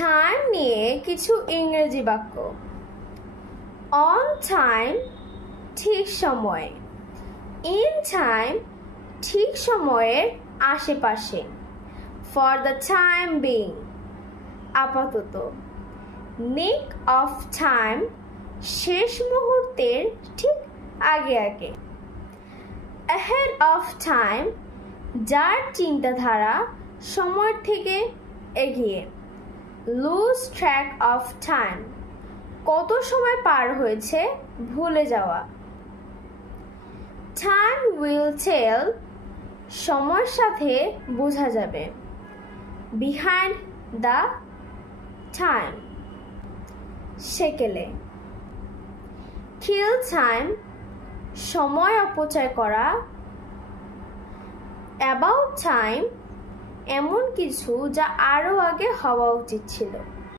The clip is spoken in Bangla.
টাইম নিয়ে কিছু ইংরেজি বাক্য। অন টাইম ঠিক সময়ে, ইন টাইম ঠিক সময়ের আশেপাশে, ফর দ্য টাইম বিং আপাতত, নিক অফ টাইম শেষ মুহূর্তের ঠিক আগে আগে, অ্যাহেড অফ টাইম যার চিন্তাধারা সময়ের থেকে এগিয়ে, লুজ ট্র্যাক অফ টাইম কত সময় পার হয়েছে ভুলে যাওয়া, টাইম উইল টেল সময়ের সাথে বোঝা যাবে, বিহাইন্ড দ্য টাইম সেকেলে, কিল টাইম সময় অপচয় করা, অ্যাবাউট টাইম এমন কিছু যা আরও আগে হওয়া উচিত ছিল।